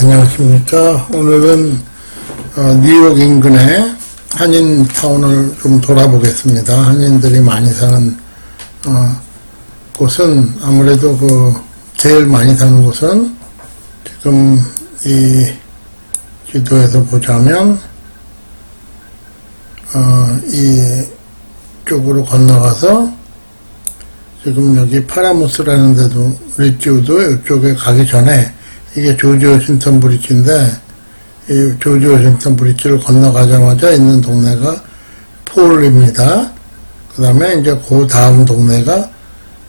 안녕하십니까. 오늘은 어, 뉴욕 인근의 한인타운을 좀 돌아보겠습니다. 한인들이 많이 사는 어, 곳은 아무래도 그 제일 많이 사는 곳은 지금 이 지도에서 보자면 어, 이 쪽으로 건너가서 지금 여기 파라무스라는 데도 리치우드 이쪽에 가기 전에 이게 조지 워싱턴 브릿지인데 이 조지 워싱턴 브릿지를 건너가자마자 있는 동네가 폴입니다. 그 다음에 이제 그 다음 동네가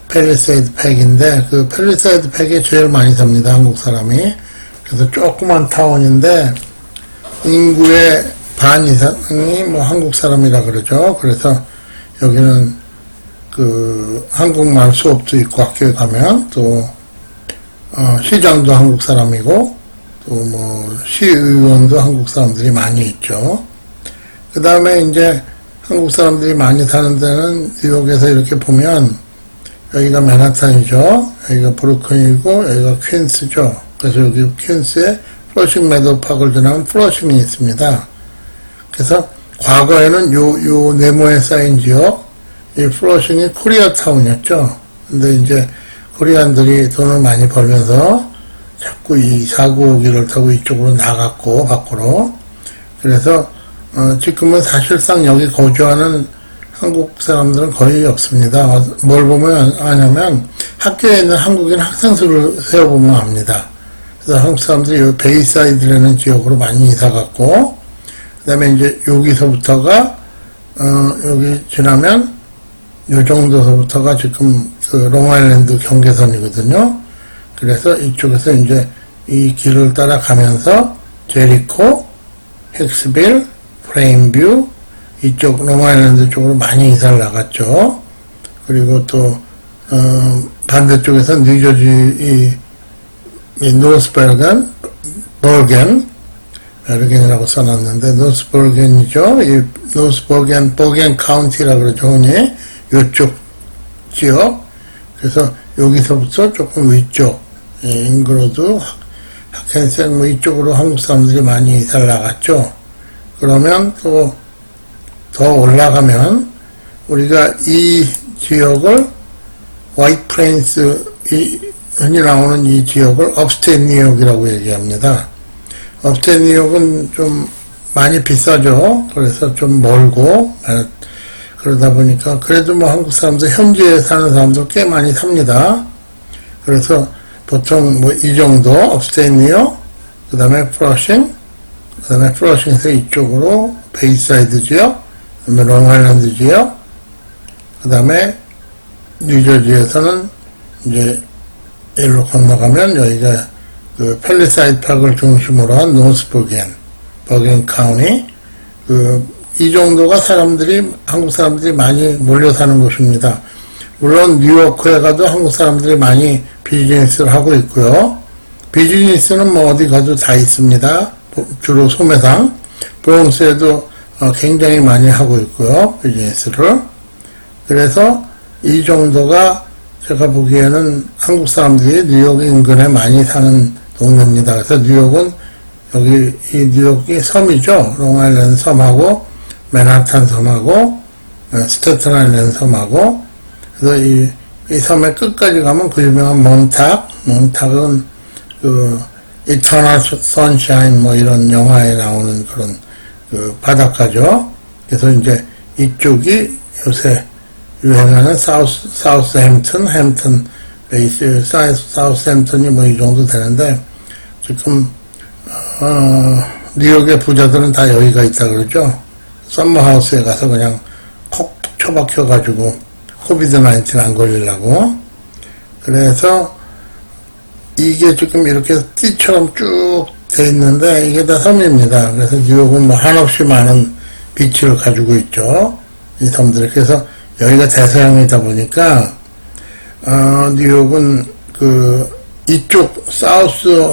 펠리세이드 팩인데 그 펠리세이드 팩에 제일 많이 삽니다. 한국 사람이. 그래서 조그만 타운인데 인구의 반 이상이 뭐 한국 사람이라 그러죠. 그래서 여기는 그 한국말 수업도 있고 학교에 가면 또 어, 시장도 한국 사람이고 또 뭐 시의원도 한국 사람들이 많이 있죠. 그 다음에 이제 한국 사람들이 많이 사는 데는 뉴욕에서 이렇게 보면 여기가 맨하탄이죠. 여기가 브루클린이고 여기가 퀸스죠. 그래서 여기 퀸스에 플러싱 메도 파크를 지나면 플러싱이 있습니다. 그래서 과거에는 요, 요 네모에 쌓인 지역, 이 플러싱이 코리아타운이었죠. 근데 이제 코리안들이 돈을 많이 벌면서 자꾸 이 사고기를 타고 이쪽으로 나갔고, 밖으로. 그래서, 어, 지금은 사실상 여기 거주하는 한국 사람들은 거의 없습니다. 뭘 보면 아냐면 학교에 있는 한국인 학생 수를 세어보면 압니다. 그래서 한국 사람들이 요 베이사이드라는 지역으로 많이 이사 갔고, 그 다음에 이제 여기서부터가, 어, 여기 지나면 요 정도서부터가 지금 그 롱아일랜드 경계선이거든요. 그래서 이쪽에서 이제 이 길을 따라가면서 제리코, 헥스빌, 프레임뷰 이쪽 롱아일랜드 쪽으로 많이 이사를 나갔죠. 그리고 또 어, 반대쪽에서 뉴저지 이, 이 노스버겐, 버겐 베르겐이라고 써놨는데 노스버겐이죠. 이 노스버겐, 버겐 카운티라 그러죠. 흔히 요쪽 지역. 그래서 여기서부터 조금 위쪽 예, 잉그로드, 하켄색 뭐 이쪽으로 한국 사람들이 많이 이사를 나갔죠. 그러면 또 더 올라가면 우리가 이 지역을 화이트 프레인스 이 흔히 나오는 이 지역을 업스테이트 뉴욕이라고 얘기합니다. 업스테이트 뉴욕은 좀 많이 비싸죠. 그래서 좀 멀고 그러다 보니까 그래도 뭐 한국 사람들 현지에 사는 사람들 꽤 많이 삽니다. 그래서 보통 뭐 이 정도 뉴욕 그 다음에 프러싱 그 다음에 프러싱에서 이쪽으로 베이사이드 지역 그 다음에 롱아일랜드 지역, 그 다음에 뉴저지에서는 이제 일로 건너가면 여기가 그 펠리사이드 파크를 중심으로 한 노스버겐, 버겐 카운티, 그, 이 정도가 사람들이, 한국 사람들이 많이 몰려 사는 곳입니다. 물론 뉴요크에 가도 한국 사람들이 많이 비즈니스를 하고 있고요. 비즈니스는 뭐 어디 가도 다 있습니다. 주로 소매상. 브롱스에도 어, 굉장히 많이 하고 있고요. 비즈니스를. 그래서 이 정도가 제가 보기에는 한국 사람들이 뉴욕 인근에 많이 사는 동네입니다. 그래서 뉴욕은 여기 이 뉴욕이 섬이죠. 롱아일랜드 섬하고 맨하탄 섬하고 어, 스테튼 아일랜드 섬하고 그래서 이, 이 섬의 끝까지 가면 그 유명한 몬탁 몬탁은 그 이터널 선샤인 뭐 이런 영화에 나오는 그런 그 바닷가죠. 그래서 이제 이쪽이 요새 유행하는 사우스, 사우스 햄튼, 햄튼 베이스, 사우스, 사우스 햄튼이 뭐 이 정도 되는데, 지금, 어, 뉴욕의 부자들은 다 여기가 있다 그러죠. 썸머하우스에 가서 그냥 콕 처박혀가지고, 코비드-19 안 걸리려고. 그래서, 이게 지금 이렇게 띠처럼 쭉 돼 있는데 이게 다 섬입니다. 그래서 뉴욕은 뭐 한없이 많은 비치를 가지고 있죠. 이 섬들이. 그래서 여기가 대서양이다 보니까 어, 뉴욕은 그 이쪽 사우스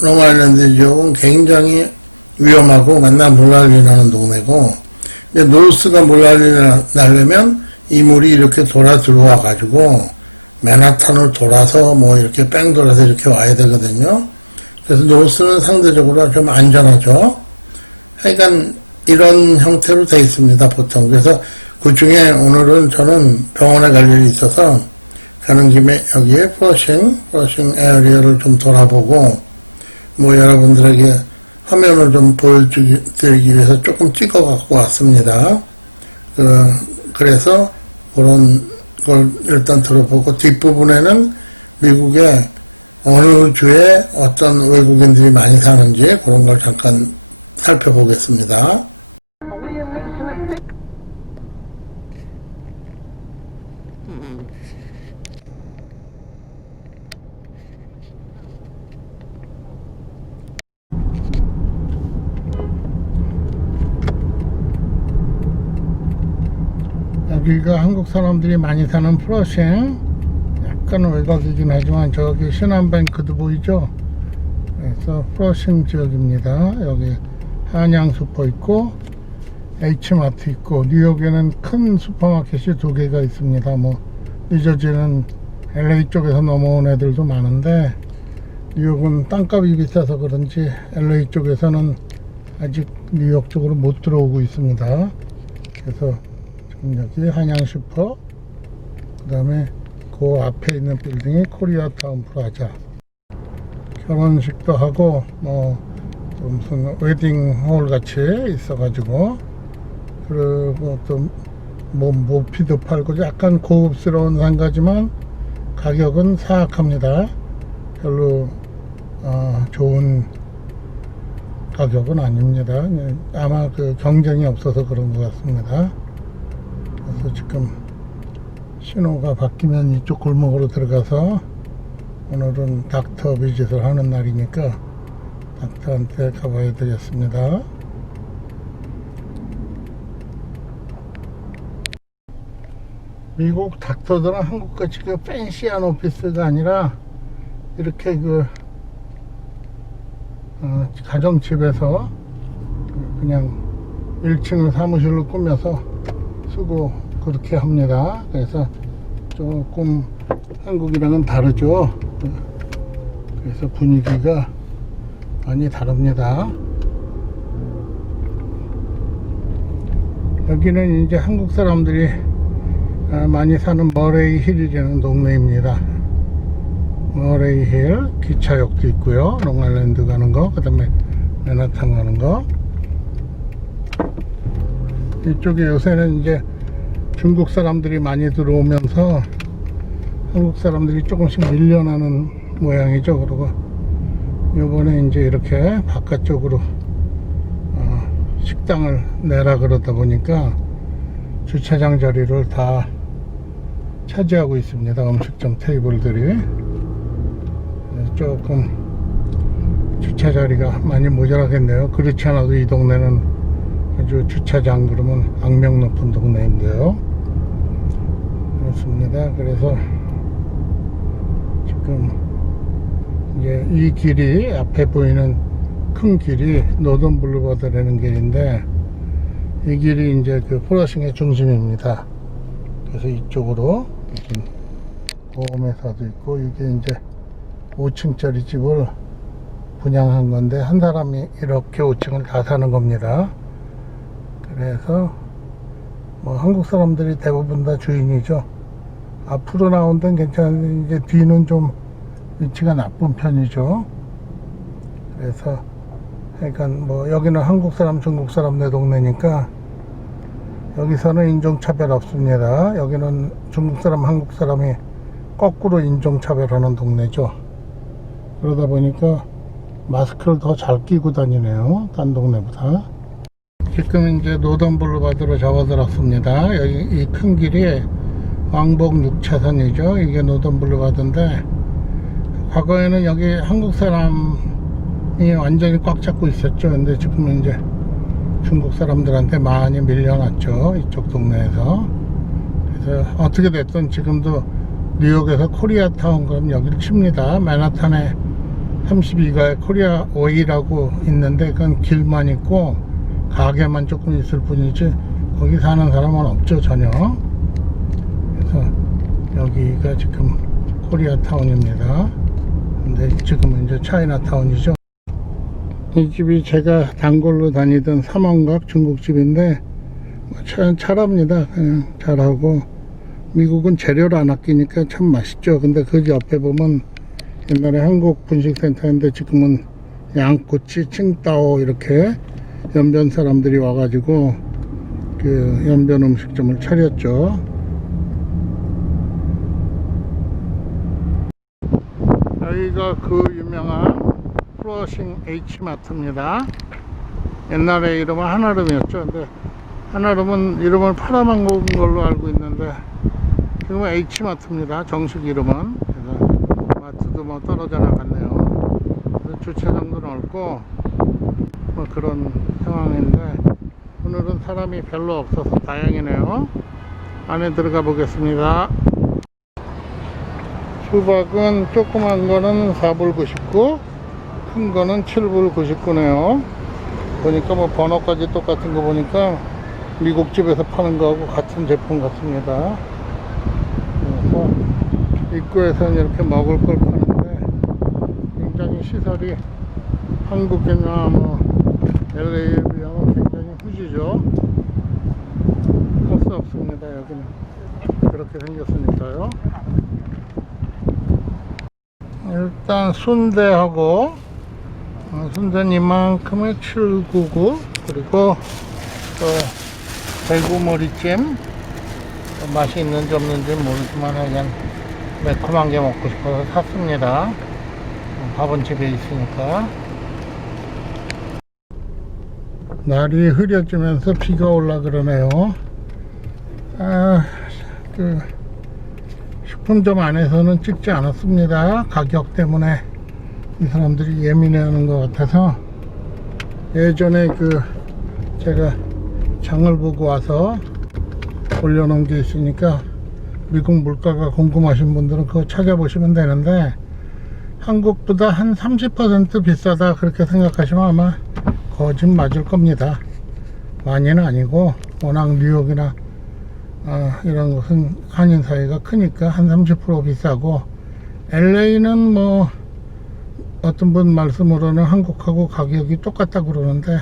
롱아일랜드 지역은 굉장히 위험하고 맨날 물난리 나는 동네고 노스가 물난리 나려면 이 물이 이렇게 돌아 들어와 가지고 맨하탄을 돌아서 뭐 이렇게 뺑 돌아서 이렇게 와야 되거든요. 그래서 노스는 상대적으로 좀 안전하죠. 하여간 이런 형태로 돼 있습니다, 보통. 그래서 그 중에 오늘은 저는 병원에 갈 일이 있어서 가는 김에 여기에 플러싱, 플러싱 에어리어를 좀 돌아보고 뭐 여러분들에게 화면을 좀 보여드리기 위해서 조금 찍어 갖고 왔습니다. 그, 그래서 그런 걸 일단 들어보고 뒷부분에는 미국의 어느 주에 어떤 외국인들이 많이 사는지 그런 걸 잠깐 살펴보겠습니다. 여기가 한국 사람들이 많이 사는 플러싱 약간 외곽이긴 하지만 저기 신한뱅크도 보이죠? 그래서 플러싱 지역입니다. 여기 한양 슈퍼 있고 H마트 있고 뉴욕에는 큰 슈퍼마켓이 두 개가 있습니다. 뭐 뉴저지는 LA 쪽에서 넘어온 애들도 많은데 뉴욕은 땅값이 비싸서 그런지 LA 쪽에서는 아직 뉴욕 쪽으로 못 들어오고 있습니다. 그래서 여기 한양 슈퍼 그 다음에 그 앞에 있는 빌딩이 코리아타운 프라자. 결혼식도 하고 뭐또 무슨 웨딩홀 같이 있어가지고 그리고 또뭐 모피도 팔고 약간 고급스러운 상가지만 가격은 사악합니다. 별로 어, 좋은 가격은 아닙니다. 아마 그 경쟁이 없어서 그런 것 같습니다 그래서 지금 신호가 바뀌면 이쪽 골목으로 들어가서 오늘은 닥터 비짓을 하는 날이니까 닥터한테 가봐야 되겠습니다. 미국 닥터들은 한국같이 그 팬시한 오피스가 아니라 이렇게 그 어, 가정집에서 그냥 1층을 사무실로 꾸며서 쓰고 그렇게 합니다. 그래서 조금 한국이랑은 다르죠. 그래서 분위기가 많이 다릅니다. 여기는 이제 한국 사람들이 아, 많이 사는 머레이 힐이라는 동네입니다. 머레이 힐 기차역도 있고요. 롱아일랜드 가는 거, 그 다음에 맨하탄 가는 거. 이쪽에 요새는 이제 중국 사람들이 많이 들어오면서 한국 사람들이 조금씩 밀려나는 모양이죠. 그리고 요번에 이제 이렇게 바깥쪽으로 어, 식당을 내라 그러다 보니까 주차장 자리를 다 차지하고 있습니다. 음식점 테이블들이 네, 조금 주차 자리가 많이 모자라겠네요. 그렇지 않아도 이 동네는 아주 주차장 그러면 악명 높은 동네인데요. 그렇습니다. 그래서 지금 이제 이 길이 앞에 보이는 큰 길이 노던 블루버드라는 길인데 이 길이 이제 그 포라싱의 중심입니다. 그래서 이쪽으로 보험회사도 있고 이게 이제 5층짜리 집을 분양한 건데 한 사람이 이렇게 5층을 다 사는 겁니다. 그래서 뭐 한국 사람들이 대부분 다 주인이죠. 앞으로 나온 데는 괜찮은데 이제 뒤는 좀 위치가 나쁜 편이죠. 그래서 그러니까 뭐 여기는 한국 사람, 중국 사람 내 동네니까 여기서는 인종차별 없습니다. 여기는 중국 사람, 한국 사람이 거꾸로 인종차별하는 동네죠. 그러다 보니까 마스크를 더 잘 끼고 다니네요. 딴 동네보다. 지금 이제 노던 블루바드로 접어들었습니다. 여기 이 큰 길이 왕복 6차선이죠. 이게 노던 블루바드인데 과거에는 여기 한국 사람이 완전히 꽉 잡고 있었죠. 근데 지금은 이제 중국 사람들한테 많이 밀려났죠. 이쪽 동네에서. 그래서 어떻게 됐든 지금도 뉴욕에서 코리아타운 그럼 여기를 칩니다. 맨하탄에 32가에 코리아 웨이라고 있는데 그건 길만 있고 가게만 조금 있을 뿐이지 거기 사는 사람은 없죠 전혀. 그래서 여기가 지금 코리아타운입니다. 근데 지금은 이제 차이나타운이죠. 이 집이 제가 단골로 다니던 삼원각 중국집인데 뭐참 잘합니다. 그냥 잘하고 미국은 재료를 안 아끼니까 참 맛있죠. 근데 그 옆에 보면 옛날에 한국 분식센터인데 지금은 양꼬치, 칭따오 이렇게 연변 사람들이 와가지고 그 연변 음식점을 차렸죠. 그 유명한 플러싱 H마트입니다. 옛날에 이름은 하나름이었죠. 근데 하나름은 이름을 팔아만 건 걸로 알고 있는데 지금은 H마트입니다. 정식 이름은. 그래서 마트도 뭐 떨어져 나갔네요. 주차장도 넓고 뭐 그런 상황인데 오늘은 사람이 별로 없어서 다행이네요. 안에 들어가 보겠습니다. 수박은 조그만 거는 4불 99, 큰 거는 7불 99네요. 보니까 뭐 번호까지 똑같은 거 보니까 미국 집에서 파는 거하고 같은 제품 같습니다. 그래서 입구에서는 이렇게 먹을 걸 파는데 굉장히 시설이 한국이나 뭐 LA에 비하면 굉장히 후지죠. 할 수 없습니다. 여기는 그렇게 생겼으니까요. 일단 순대하고 어, 이만큼에 799 그리고 또 대구머리찜 또 맛이 있는지 없는지 모르지만 그냥 매콤한 게 먹고 싶어서 샀습니다. 어, 밥은 집에 있으니까. 날이 흐려지면서 비가 올라 그러네요. 아, 그 식품점 안에서는 찍지 않았습니다. 가격 때문에 이 사람들이 예민해하는 것 같아서 예전에 그 제가 장을 보고 와서 올려놓은 게 있으니까 미국 물가가 궁금하신 분들은 그거 찾아보시면 되는데 한국보다 한 30% 비싸다 그렇게 생각하시면 아마 거짓 맞을 겁니다. 많이는 아니고 워낙 뉴욕이나 아, 이런 것은 한인 사회가 크니까 한 30% 비싸고 LA는 뭐 어떤 분 말씀으로는 한국하고 가격이 똑같다 그러는데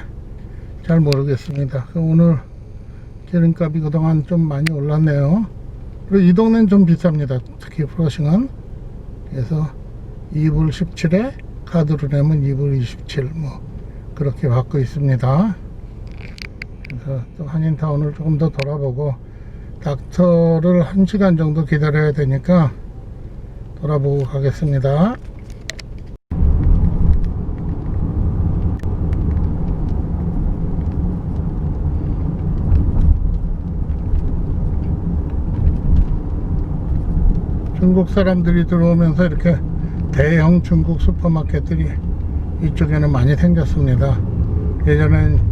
잘 모르겠습니다. 그 오늘 기름값이 그동안 좀 많이 올랐네요. 그리고 이 동네는 좀 비쌉니다. 특히 프로싱은 그래서 2불 17에 카드로 내면 2불 27 뭐 그렇게 받고 있습니다. 그래서 또 한인타운을 조금 더 돌아보고 닥터를 한 시간 정도 기다려야 되니까 돌아보고 가겠습니다. 중국 사람들이 들어오면서 이렇게 대형 중국 슈퍼마켓들이 이쪽에는 많이 생겼습니다. 예전엔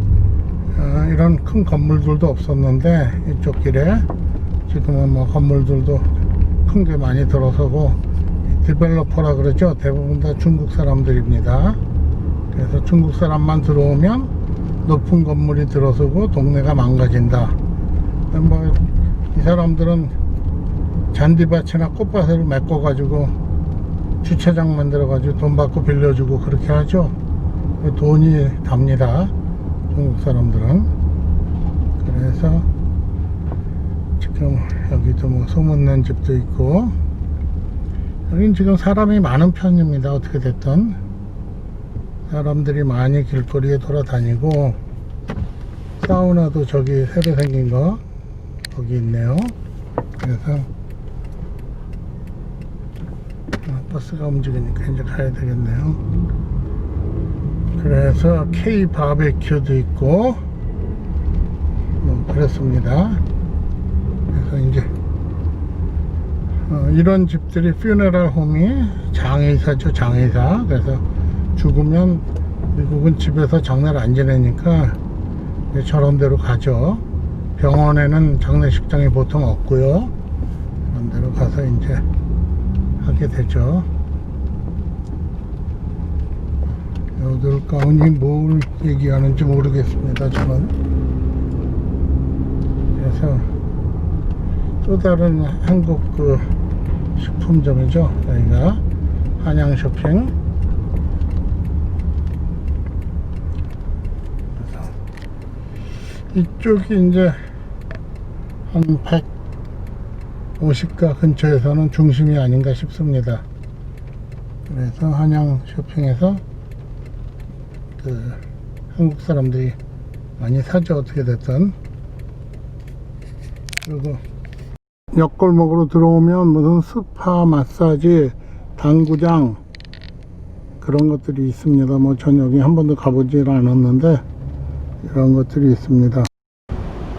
어, 이런 큰 건물들도 없었는데 이쪽 길에 지금은 뭐 건물들도 큰 게 많이 들어서고 디벨로퍼라 그러죠. 대부분 다 중국 사람들입니다. 그래서 중국 사람만 들어오면 높은 건물이 들어서고 동네가 망가진다. 뭐 이 사람들은 잔디밭이나 꽃밭을 메꿔 가지고 주차장 만들어 가지고 돈 받고 빌려주고 그렇게 하죠. 돈이 답니다 중국 사람들은. 그래서 지금 여기도 뭐 소문난 집도 있고. 여긴 지금 사람이 많은 편입니다. 어떻게 됐든. 사람들이 많이 길거리에 돌아다니고 사우나도 저기 새로 생긴 거 거기 있네요. 그래서 아, 버스가 움직이니까 이제 가야 되겠네요 그래서 K 바베큐도 있고 뭐 그렇습니다. 그래서 이제 어, 이런 집들이 퓨네랄 홈이 장의사죠 장의사. 그래서 죽으면 미국은 집에서 장례를 안 지내니까 저런 데로 가죠. 병원에는 장례식장이 보통 없고요. 그런 데로 가서 이제 하게 되죠 로들 가운이 뭘 얘기하는지 모르겠습니다 저는. 그래서 또 다른 한국 그 식품점이죠 여기가. 한양쇼핑. 이쪽이 이제 한 150가 근처에서는 중심이 아닌가 싶습니다. 그래서 한양 쇼핑에서 그 한국 사람들이 많이 사죠. 어떻게 됐든. 그리고 옆골목으로 들어오면 무슨 스파 마사지 당구장 그런 것들이 있습니다. 뭐 전 여기 한 번도 가보질 않았는데 이런 것들이 있습니다.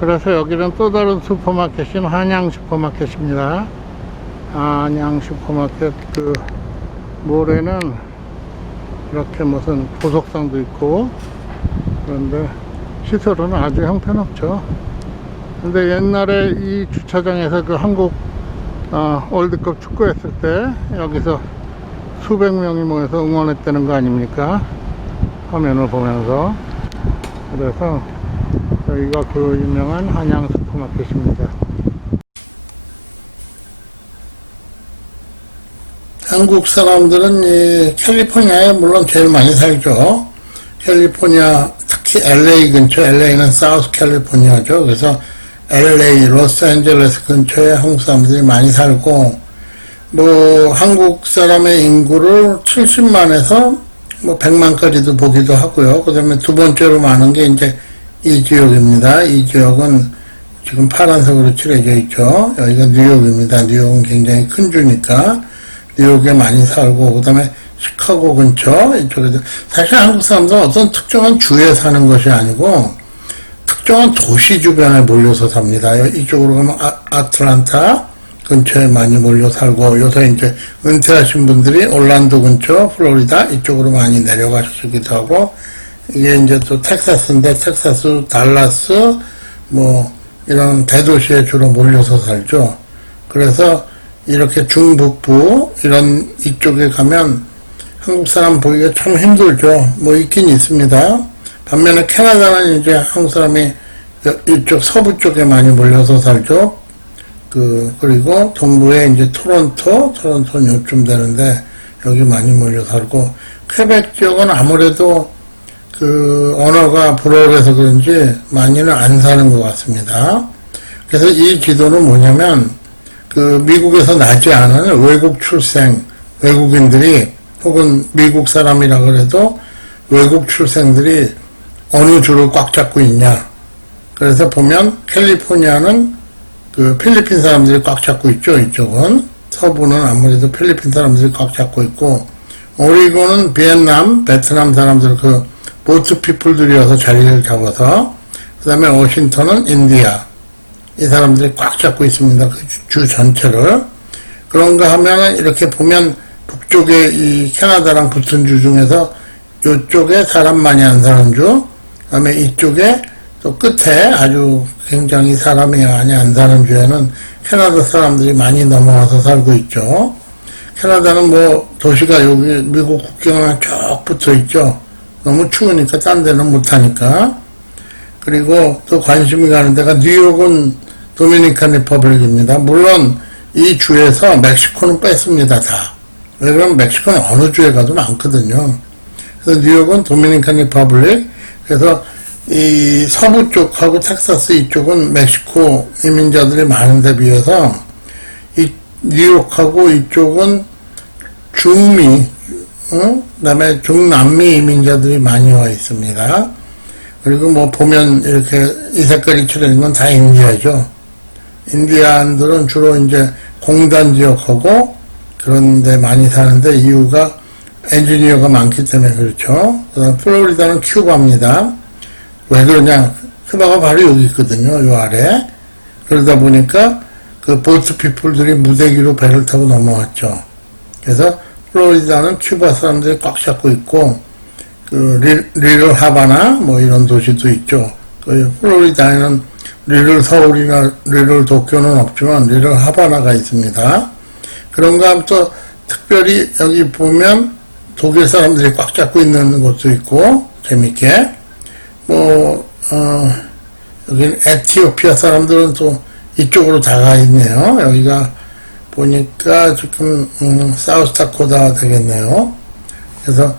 그래서 여기는 또 다른 슈퍼마켓인 한양 슈퍼마켓입니다. 한양 슈퍼마켓 그 모래는 이렇게 무슨 보석상도 있고 그런데 시설은 아주 형편없죠. 근데 옛날에 이 주차장에서 그 한국 어, 월드컵 축구했을 때 여기서 수백 명이 모여서 응원했다는 거 아닙니까? 화면을 보면서 그래서 여기가 그 유명한 한양 슈퍼마켓입니다. 한국 사람들은 이 캘리포니아에 물론 제일 많이 살죠. 캘리포니아 특히 LA 근처, LA는 사우스 캘리포니아죠. 그래서 LA, 로스앤젤레스 근처에 한국 사람들이 많이 살고 뭐 한국 사람의 인구를 70만에서 뭐 100만까지도 보기도 하고요. 그다음에 두 번째로 많은 게 이제 이 지역입니다. 이 지역은 지금 파란색으로 칠해져 있죠. 여기가 뉴욕입니다. 뉴욕은 굉장히 큰 주니까 뉴욕에 많이 살고 그다음에 시카고 근처 이쪽에도 사실 한국 사람들은 어떤 특정한 주에 사는 것이 아니고 특정한 도시 주변에 몰려서 삽니다. 이쪽으로 가면 아, 아틀란타 근처에 많이 몰려 살고 요새 이제 은퇴하신 분들이 올란도 근처 플로리다 이쪽으로 많이 내려가시기도 하고 이게 이제 또 텍사스인데 텍사스 달라스 뭐 이런 대도시에 주로 몰려서 살죠. 그래서 이렇게 중북부 이런 이쪽에 가면 한국 사람 보기가 참 힘들죠. 뭐 있긴 있습니다. 반면에 캐나다는 이제 한국 사람이 이쪽 서부 쪽에 많이 몰려서 살죠. 그 그리고 동부에 이제 토론토, 토론토는 요쯤 되는데 여기 많이 몰려 살고 퀘벡 지역은 아무래도 그 언어가 불어해서 그런지 많이는 안 사는 것 같습니다. 그래서 이 지도는 뭐냐면 그 미국에서 나지 않은 외국 출생 외국인들이 혹은 미국 사람이라 그래도 외국 출생들이 어느 주를 꽉 잡고 있냐. 그래서 보면 캘리포니아는 그 필리핀 사람들이 꽉 잡고 있죠. 이쪽은 서부는 아무래도 필리핀 사람들이 꽉 잡고 있고 오리곤은 비엔남, 베트남 사람들 그 보트 피플들이어서 자리를 잡아서 그 다음에 워싱턴은 인디아 이 사람들이 꽉 잡고 있습니다. 그 주 전체를 그런가 하면 이렇게 보면 북쪽에 이 캐나다랑 붙은 주 중에서 이쪽에 사람 많이 안 사는 주, 그 다음에 이쪽에 또 끝에 아주 굉장히 사람이 많이 안 사는 주에는 캐나다 사람들이 많이 넘어와서 살고 있죠. 캐나다는 뭐 도시가 여기 미국 국경에 쭉 붙어 있죠. 너무 추우니까 딴 데는 못하니까. 그리고 또 관심이 가는 데가 뉴욕은 도미니칸 리퍼블릭입니다. 물론 이 주에서 멕시코는 뺐습니다. 다. 왜 그러면 멕시코는 어느 주에 가도 많거든요. 그래서 뉴욕은 도미니칸 리퍼블릭, 그래서 이 서부 쪽하고 텍사스 이쪽은 멕시코 이민자들이 많은 데 비해서 이 뉴욕하고 이쪽은 중미, 어? 그다음에 중남미 이민자들이 많이 와 있습니다. 그리고 뭐 보면 이렇게 이 색깔이 칠해진 건 다 인디아죠. 인디안들은 주로 이제 공단 지역하고 그런 데 많이 사는데 이유가 엔지니어가 많기 때문에 그렇죠. 그 다음 플로리다는 큐바입니다. 왜 그러냐. 큐바가 바로 여기 있거든요. 요 아래. 그러다 보니까 그 보트 피플들이 무대기로 배를 타고 넘어왔죠. 그래서 플로리다는 큐바 사람들이 꽉 잡고 있고 그 리, 리를 하바나 뭐 이런 도시도 있죠. 그 플로리다에는 리를 서울이나 리를 도쿄는 없지만 리를 하바나가 있습니다. 그런가 하면 또 특별히 여기 보면 독일 사람들이 꽉 잡고 있는 곳도 있고 재밌게 뭐 어, 여기는 에티오피아 사람들은 또 이쪽으로 다가 있네요. 여기가 보니까 지금 음, 사우스다코다 되겠네요. 그래서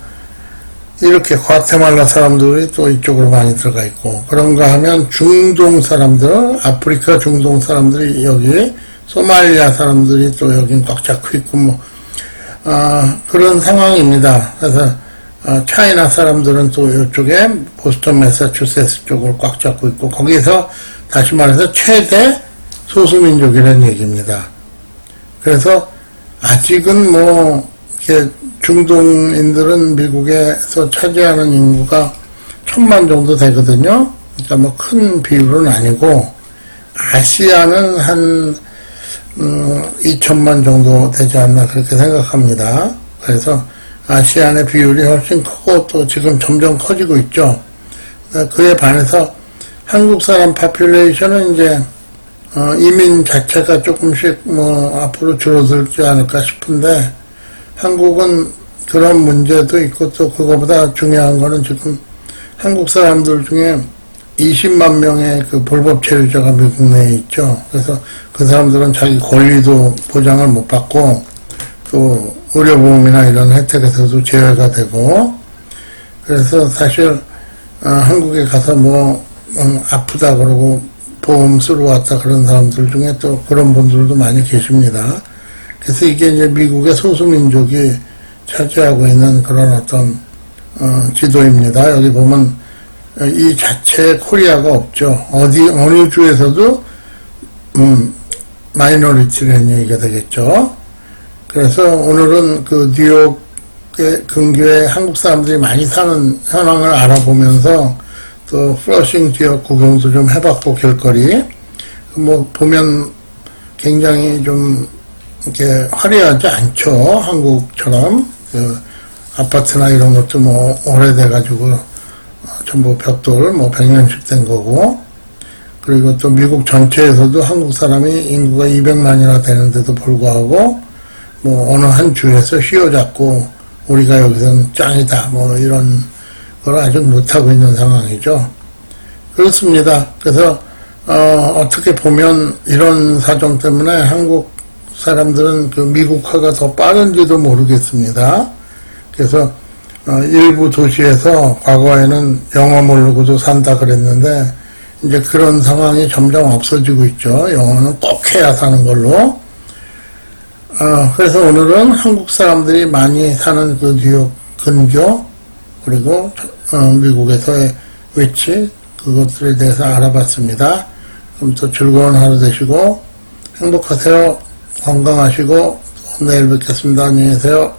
이렇게 과테말라 사람들이 또 이쪽으로 많이 들어가 있고 그런가 하면 중동 사람들 아프리카 중동 사람들이 여기 소말리아 사람들이 또 여긴 꽉 잡고 있고 뭐 아, 그런 상황입니다. 그래서 아, 차이나 사람들은 또 이쪽에 보스턴 매사추세츠 쪽을 꽉 잡고 있고 거기서 다시 말해서 최대 소수민족이라는 얘기입니다. 그래서 아직은 뭐 이렇게 중동인들은 미국에서 차지하는 인구가 천만 정도 되거든요. 그러니까 뭐 큰 비율은 아니고 아시아는 한 음, 2천만 정도 되지 않나 그렇게 생각합니다. 그래서 아시안의 비율이 훨씬 크고 또 지금 점점 커지고 있죠. 그에 반해서 한국 사람 파퓰레이션은 이제 어, 이민 자체가 조금씩 뭐 앞으로 줄어들지 않을까 싶은데 한국은 그런 문제도 있고 또 그거보다 중요한 거는 지금 한국 사람들 중에 20만 명의 그 불법 체류자가 미국 내에 있죠. 그래서 그 사람들은 자기 권리도 보장을 못 받고 또 의료보험이나 이런 혜택에서도 제외가 되고 그래서 사실 어, 한국에 가서 뭐 음, 아프다 그러고 보험 쓰러 왔다 그런 사람들 중에 또 그런 분들도 많이 계십니다. 그래서 이게 이제 미국의 소수민족이 차지하고 있는 그런 어떤 어, 지도입니다. 여기 보면 이 자체 코리아가 없죠. 어디 어느 주에서도 음, 마이너리티라는 얘기가 되겠죠. 그래서 오늘은 그 뉴욕의 근교에 한국 사람들이 많이 사는 현황을 알아보면서 또 플러싱 지역 구경도 좀 해봤고 길거리 뭐 보면 굉장히 좀 이렇게 화려하지 않죠 한국처럼 그 아파트나 이런 것도 뭐 오래돼가지고 전부 벽돌 뭐 100년씩 된 거고 그리고 또 미국 전체에서도 한국 사람이 인구가 200만이나 되는데도 불구하고 뭐 어느 한 주에서 휘어잡고 우리가 여기서는 짱이다 뭐 이런 걸 아직 못하고 있는 상황이죠. 그렇습니다. 그래서 어, 어떻게 보면 이런 사정 때문에 한국 사람들은 그 미국화가 더 빠른지도 모르겠습니다. 그래서 어, 일부 도시에서 과거에는 영어 모르고도 산다 그랬는데 이제 그런 상황이 점점 없어지고 있죠. 영어는 꼭 해야 사는 걸로. 어, 그래서 오늘은 한국 사람들이 많이 사는 그 뉴욕 근교 그리고 어, 미국에서의 위치 그것들에 대해서 알아봤습니다. 그럼 또 즐거운 하루 되시고 행복하세요. 건강하시고 내일 뵙겠습니다. 안녕히 계세요.